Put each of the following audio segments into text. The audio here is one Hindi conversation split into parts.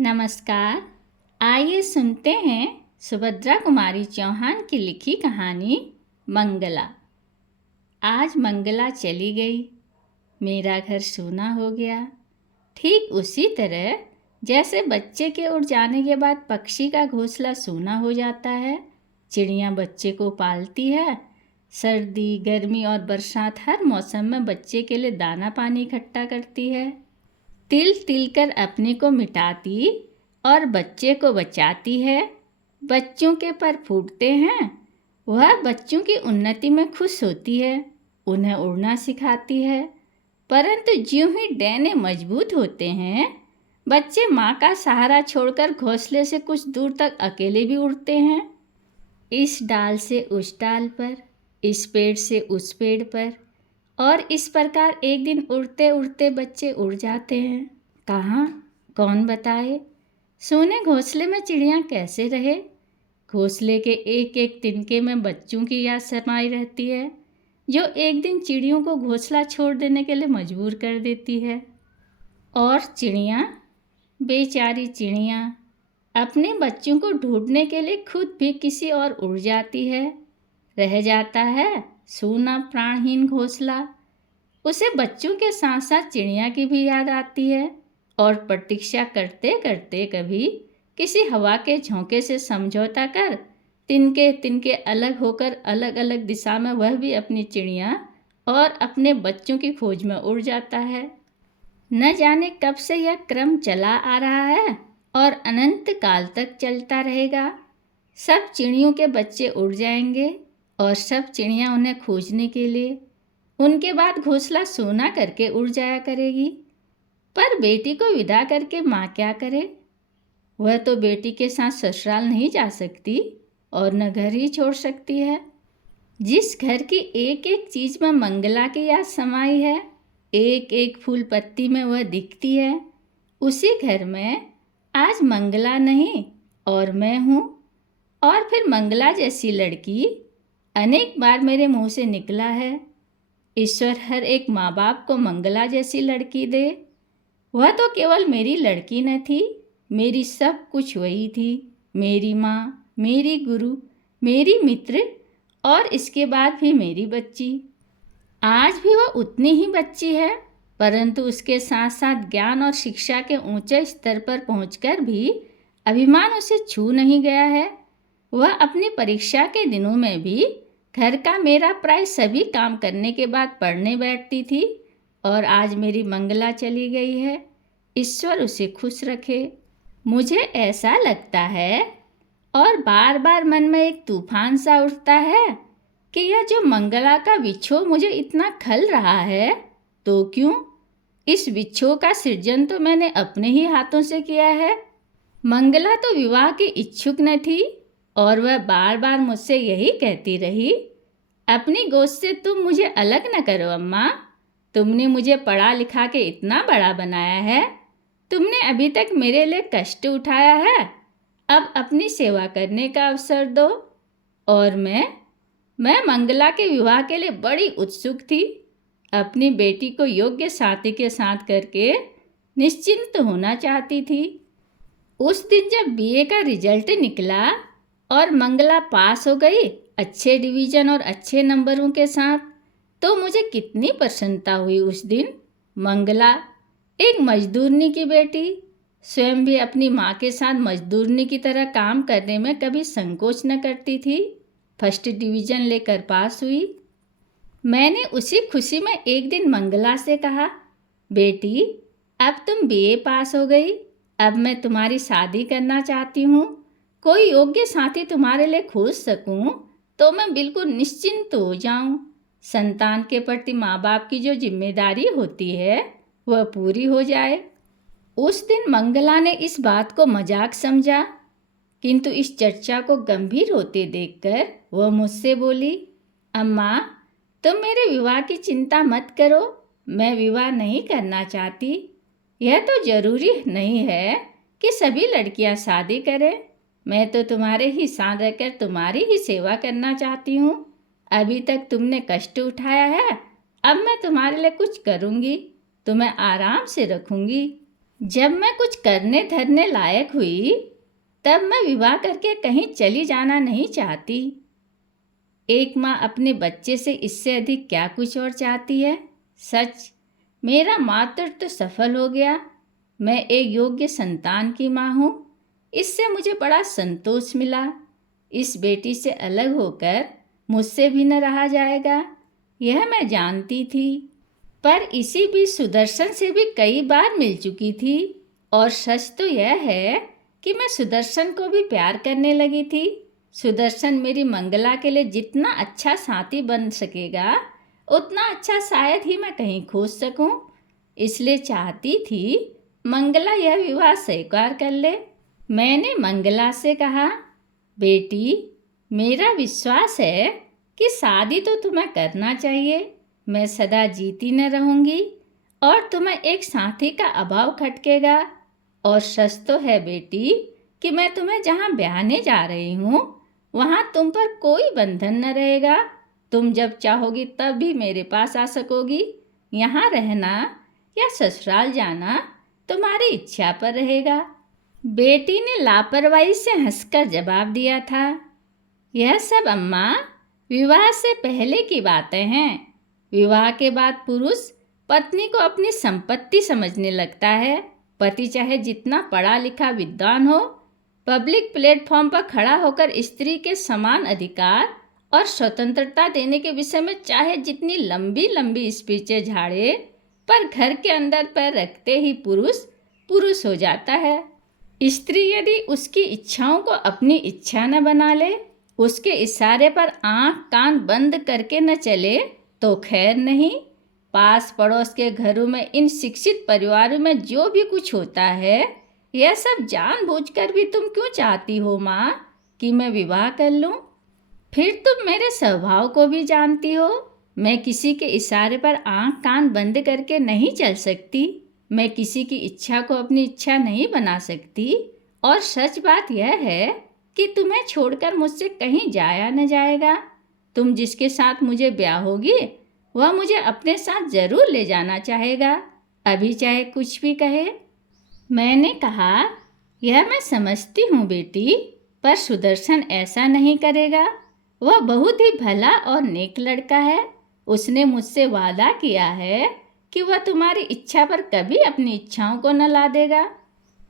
नमस्कार। आइए सुनते हैं सुभद्रा कुमारी चौहान की लिखी कहानी मंगला। आज मंगला चली गई, मेरा घर सूना हो गया। ठीक उसी तरह जैसे बच्चे के उड़ जाने के बाद पक्षी का घोंसला सूना हो जाता है। चिड़िया बच्चे को पालती है। सर्दी, गर्मी और बरसात हर मौसम में बच्चे के लिए दाना पानी इकट्ठा करती है। तिल तिल कर अपने को मिटाती और बच्चे को बचाती है। बच्चों के पर फूटते हैं, वह बच्चों की उन्नति में खुश होती है, उन्हें उड़ना सिखाती है। परंतु ज्यों ही डैने मजबूत होते हैं, बच्चे माँ का सहारा छोड़कर घोंसले से कुछ दूर तक अकेले भी उड़ते हैं। इस डाल से उस डाल पर, इस पेड़ से उस पेड़ पर, और इस प्रकार एक दिन उड़ते उड़ते बच्चे उड़ जाते हैं। कहाँ, कौन बताए? सोने घोंसले में चिड़िया कैसे रहे? घोंसले के एक एक तिनके में बच्चों की याद समाई रहती है, जो एक दिन चिड़ियों को घोंसला छोड़ देने के लिए मजबूर कर देती है। और चिड़िया, बेचारी चिड़िया, अपने बच्चों को ढूंढने के लिए खुद भी किसी और उड़ जाती है। रह जाता है सूना प्राणहीन घोंसला। उसे बच्चों के साथ साथ चिड़िया की भी याद आती है, और प्रतीक्षा करते करते कभी किसी हवा के झोंके से समझौता कर तिनके तिनके अलग होकर अलग अलग दिशा में वह भी अपनी चिड़िया और अपने बच्चों की खोज में उड़ जाता है। न जाने कब से यह क्रम चला आ रहा है और अनंत काल तक चलता रहेगा। सब चिड़ियों के बच्चे उड़ जाएंगे और सब चिड़िया उन्हें खोजने के लिए उनके बाद घोंसला सोना करके उड़ जाया करेगी। पर बेटी को विदा करके माँ क्या करे? वह तो बेटी के साथ ससुराल नहीं जा सकती और न घर ही छोड़ सकती है। जिस घर की एक एक चीज में मंगला की याद समाई है, एक एक फूल पत्ती में वह दिखती है, उसी घर में आज मंगला नहीं और मैं हूँ। और फिर मंगला जैसी लड़की अनेक बार मेरे मुंह से निकला है। ईश्वर हर एक माँ बाप को मंगला जैसी लड़की दे। वह तो केवल मेरी लड़की न थी, मेरी सब कुछ वही थी। मेरी माँ, मेरी गुरु, मेरी मित्र और इसके बाद भी मेरी बच्ची। आज भी वह उतनी ही बच्ची है, परंतु उसके साथ साथ ज्ञान और शिक्षा के ऊंचे स्तर पर पहुंचकर भी अभिमान उसे छू नहीं गया है। वह अपनी परीक्षा के दिनों में भी घर का मेरा प्राय सभी काम करने के बाद पढ़ने बैठती थी, और आज मेरी मंगला चली गई है। ईश्वर उसे खुश रखे। मुझे ऐसा लगता है और बार बार मन में एक तूफान सा उठता है कि यह जो मंगला का विछोह मुझे इतना खल रहा है, तो क्यों? इस विछोह का सृजन तो मैंने अपने ही हाथों से किया है। मंगला तो विवाह की इच्छुक न थी और वह बार बार मुझसे यही कहती रही, अपनी गोद से तुम मुझे अलग न करो अम्मा। तुमने मुझे पढ़ा लिखा के इतना बड़ा बनाया है, तुमने अभी तक मेरे लिए कष्ट उठाया है, अब अपनी सेवा करने का अवसर दो। और मैं मंगला के विवाह के लिए बड़ी उत्सुक थी। अपनी बेटी को योग्य साथी के साथ करके निश्चिंत होना चाहती थी। उस दिन जब बीए का रिजल्ट निकला और मंगला पास हो गई अच्छे डिवीज़न और अच्छे नंबरों के साथ, तो मुझे कितनी प्रसन्नता हुई उस दिन। मंगला एक मजदूरनी की बेटी, स्वयं भी अपनी माँ के साथ मजदूरनी की तरह काम करने में कभी संकोच न करती थी। फर्स्ट डिवीज़न लेकर पास हुई। मैंने उसी खुशी में एक दिन मंगला से कहा, बेटी अब तुम बीए पास हो गई, अब मैं तुम्हारी शादी करना चाहती हूँ। कोई योग्य साथी तुम्हारे लिए खोज सकूँ तो मैं बिल्कुल निश्चिंत हो जाऊँ। संतान के प्रति माँ बाप की जो जिम्मेदारी होती है वह पूरी हो जाए। उस दिन मंगला ने इस बात को मजाक समझा, किंतु इस चर्चा को गंभीर होते देखकर वह मुझसे बोली, अम्मा तुम मेरे विवाह की चिंता मत करो, मैं विवाह नहीं करना चाहती। यह तो जरूरी नहीं है कि सभी लड़कियां शादी करें। मैं तो तुम्हारे ही साथ रहकर तुम्हारी ही सेवा करना चाहती हूँ। अभी तक तुमने कष्ट उठाया है, अब मैं तुम्हारे लिए कुछ करूँगी, तुम्हें आराम से रखूँगी। जब मैं कुछ करने धरने लायक हुई तब मैं विवाह करके कहीं चली जाना नहीं चाहती। एक माँ अपने बच्चे से इससे अधिक क्या कुछ और चाहती है। सच, मेरा मातृत्व तो सफल हो गया। मैं एक योग्य संतान की माँ हूँ। इससे मुझे बड़ा संतोष मिला। इस बेटी से अलग होकर मुझसे भी न रहा जाएगा, यह मैं जानती थी। पर इसी बीच सुदर्शन से भी कई बार मिल चुकी थी और सच तो यह है कि मैं सुदर्शन को भी प्यार करने लगी थी। सुदर्शन मेरी मंगला के लिए जितना अच्छा साथी बन सकेगा उतना अच्छा शायद ही मैं कहीं खोज सकूं। इसलिए चाहती थी मंगला यह विवाह स्वीकार कर ले। मैंने मंगला से कहा, बेटी, मेरा विश्वास है कि शादी तो तुम्हें करना चाहिए। मैं सदा जीती न रहूंगी और तुम्हें एक साथी का अभाव खटकेगा। और सच तो है बेटी कि मैं तुम्हें जहाँ ब्याहने जा रही हूँ वहाँ तुम पर कोई बंधन न रहेगा। तुम जब चाहोगी तब भी मेरे पास आ सकोगी। यहाँ रहना या ससुराल जाना तुम्हारी इच्छा पर रहेगा। बेटी ने लापरवाही से हंसकर जवाब दिया था, यह सब अम्मा विवाह से पहले की बातें हैं। विवाह के बाद पुरुष पत्नी को अपनी संपत्ति समझने लगता है। पति चाहे जितना पढ़ा लिखा विद्वान हो, पब्लिक प्लेटफॉर्म पर खड़ा होकर स्त्री के समान अधिकार और स्वतंत्रता देने के विषय में चाहे जितनी लंबी लंबी स्पीचें झाड़े, पर घर के अंदर पैर रखते ही पुरुष पुरुष हो जाता है। स्त्री यदि उसकी इच्छाओं को अपनी इच्छा न बना ले, उसके इशारे पर आंख कान बंद करके न चले तो खैर नहीं। पास पड़ोस के घरों में, इन शिक्षित परिवारों में जो भी कुछ होता है, यह सब जानबूझकर भी तुम क्यों चाहती हो माँ कि मैं विवाह कर लूँ? फिर तुम मेरे स्वभाव को भी जानती हो। मैं किसी के इशारे पर आंख कान बंद करके नहीं चल सकती। मैं किसी की इच्छा को अपनी इच्छा नहीं बना सकती। और सच बात यह है कि तुम्हें छोड़कर मुझसे कहीं जाया न जाएगा। तुम जिसके साथ मुझे ब्याहोगी वह मुझे अपने साथ जरूर ले जाना चाहेगा, अभी चाहे कुछ भी कहे। मैंने कहा, यह मैं समझती हूँ बेटी, पर सुदर्शन ऐसा नहीं करेगा। वह बहुत ही भला और नेक लड़का है। उसने मुझसे वादा किया है कि वह तुम्हारी इच्छा पर कभी अपनी इच्छाओं को न ला देगा।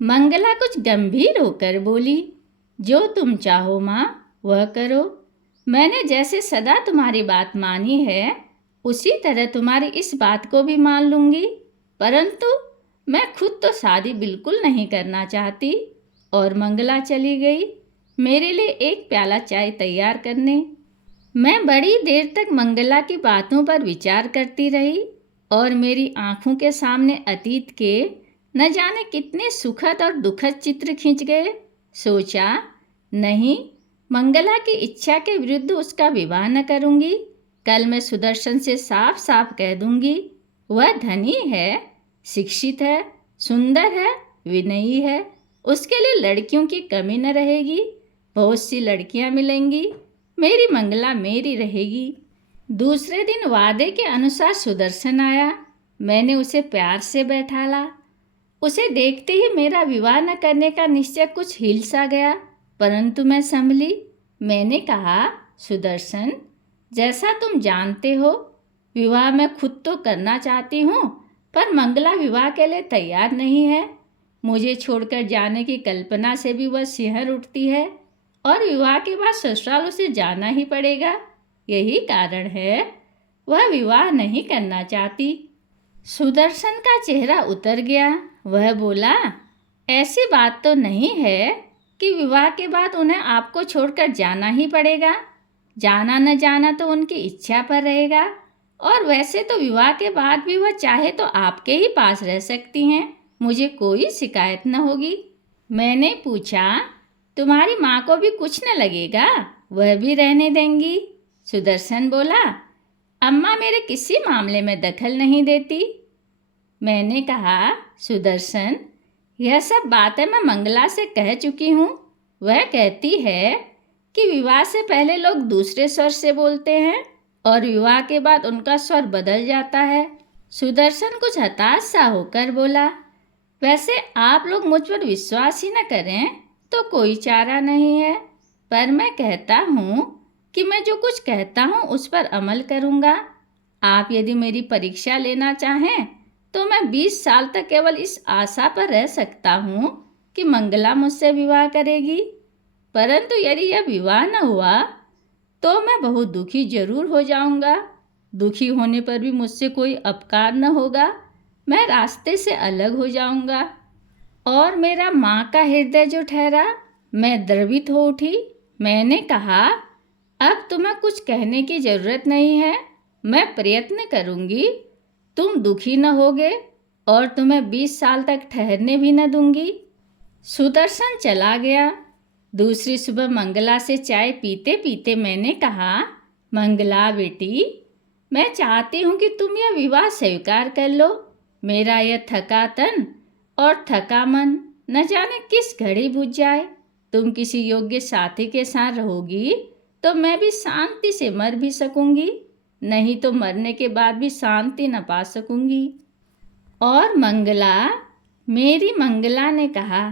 मंगला कुछ गंभीर होकर बोली, जो तुम चाहो माँ वह करो। मैंने जैसे सदा तुम्हारी बात मानी है उसी तरह तुम्हारी इस बात को भी मान लूँगी। परंतु मैं खुद तो शादी बिल्कुल नहीं करना चाहती। और मंगला चली गई मेरे लिए एक प्याला चाय तैयार करने। मैं बड़ी देर तक मंगला की बातों पर विचार करती रही और मेरी आंखों के सामने अतीत के न जाने कितने सुखद और दुखद चित्र खिंच गए। सोचा, नहीं, मंगला की इच्छा के विरुद्ध उसका विवाह न करूंगी। कल मैं सुदर्शन से साफ साफ कह दूंगी, वह धनी है, शिक्षित है, सुंदर है, विनयी है। उसके लिए लड़कियों की कमी न रहेगी। बहुत सी लड़कियां मिलेंगी, मेरी मंगला मेरी रहेगी। दूसरे दिन वादे के अनुसार सुदर्शन आया। मैंने उसे प्यार से बैठाला। उसे देखते ही मेरा विवाह न करने का निश्चय कुछ हिल सा गया, परंतु मैं संभली। मैंने कहा, सुदर्शन, जैसा तुम जानते हो विवाह मैं खुद तो करना चाहती हूँ, पर मंगला विवाह के लिए तैयार नहीं है। मुझे छोड़कर जाने की कल्पना से भी वह सिहर उठती है और विवाह के बाद ससुराल उसे जाना ही पड़ेगा। यही कारण है वह विवाह नहीं करना चाहती। सुदर्शन का चेहरा उतर गया। वह बोला, ऐसी बात तो नहीं है कि विवाह के बाद उन्हें आपको छोड़कर जाना ही पड़ेगा। जाना न जाना तो उनकी इच्छा पर रहेगा। और वैसे तो विवाह के बाद भी वह चाहे तो आपके ही पास रह सकती हैं, मुझे कोई शिकायत न होगी। मैंने पूछा, तुम्हारी माँ को भी कुछ न लगेगा? वह भी रहने देंगी? सुदर्शन बोला, अम्मा मेरे किसी मामले में दखल नहीं देती। मैंने कहा, सुदर्शन, यह सब बातें मैं मंगला से कह चुकी हूँ। वह कहती है कि विवाह से पहले लोग दूसरे स्वर से बोलते हैं और विवाह के बाद उनका स्वर बदल जाता है। सुदर्शन कुछ हताश सा होकर बोला, वैसे आप लोग मुझ पर विश्वास ही न करें तो कोई चारा नहीं है, पर मैं कहता हूँ कि मैं जो कुछ कहता हूँ उस पर अमल करूँगा। आप यदि मेरी परीक्षा लेना चाहें तो मैं 20 साल तक केवल इस आशा पर रह सकता हूँ कि मंगला मुझसे विवाह करेगी, परंतु यदि यह विवाह न हुआ तो मैं बहुत दुखी जरूर हो जाऊंगा। दुखी होने पर भी मुझसे कोई अपकार न होगा, मैं रास्ते से अलग हो जाऊंगा। और मेरा माँ का हृदय जो ठहरा, मैं द्रवित हो उठी। मैंने कहा, अब तुम्हें कुछ कहने की जरूरत नहीं है, मैं प्रयत्न करूंगी, तुम दुखी न होगे और तुम्हें 20 साल तक ठहरने भी न दूंगी। सुदर्शन चला गया। दूसरी सुबह मंगला से चाय पीते पीते मैंने कहा, मंगला बेटी, मैं चाहती हूँ कि तुम यह विवाह स्वीकार कर लो। मेरा यह थका तन और थका मन न जाने किस घड़ी बुझ जाए। तुम किसी योग्य साथी के साथ रहोगी तो मैं भी शांति से मर भी सकूंगी, नहीं तो मरने के बाद भी शांति न पा सकूंगी। और मंगला, मेरी मंगला ने कहा,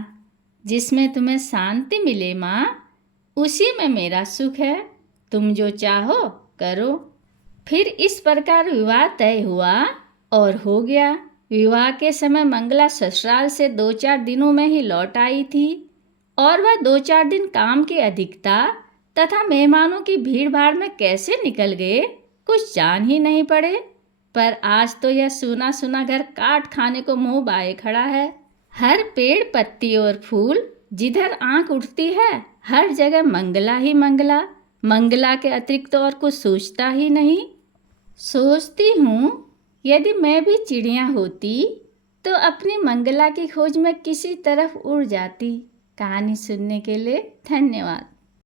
जिसमें तुम्हें शांति मिले माँ, उसी में मेरा सुख है। तुम जो चाहो करो। फिर इस प्रकार विवाह तय हुआ और हो गया। विवाह के समय मंगला ससुराल से 2-4 दिनों में ही लौट आई थी और वह 2-4 दिन काम की अधिकता तथा मेहमानों की भीड़ भाड़ में कैसे निकल गए कुछ जान ही नहीं पड़े। पर आज तो यह सूना सूना घर काट खाने को मुंह बाए खड़ा है। हर पेड़ पत्ती और फूल जिधर आंख उठती है हर जगह मंगला ही मंगला। मंगला के अतिरिक्त तो और कुछ सोचता ही नहीं। सोचती हूँ यदि मैं भी चिड़िया होती तो अपनी मंगला की खोज में किसी तरफ उड़ जाती। कहानी सुनने के लिए धन्यवाद।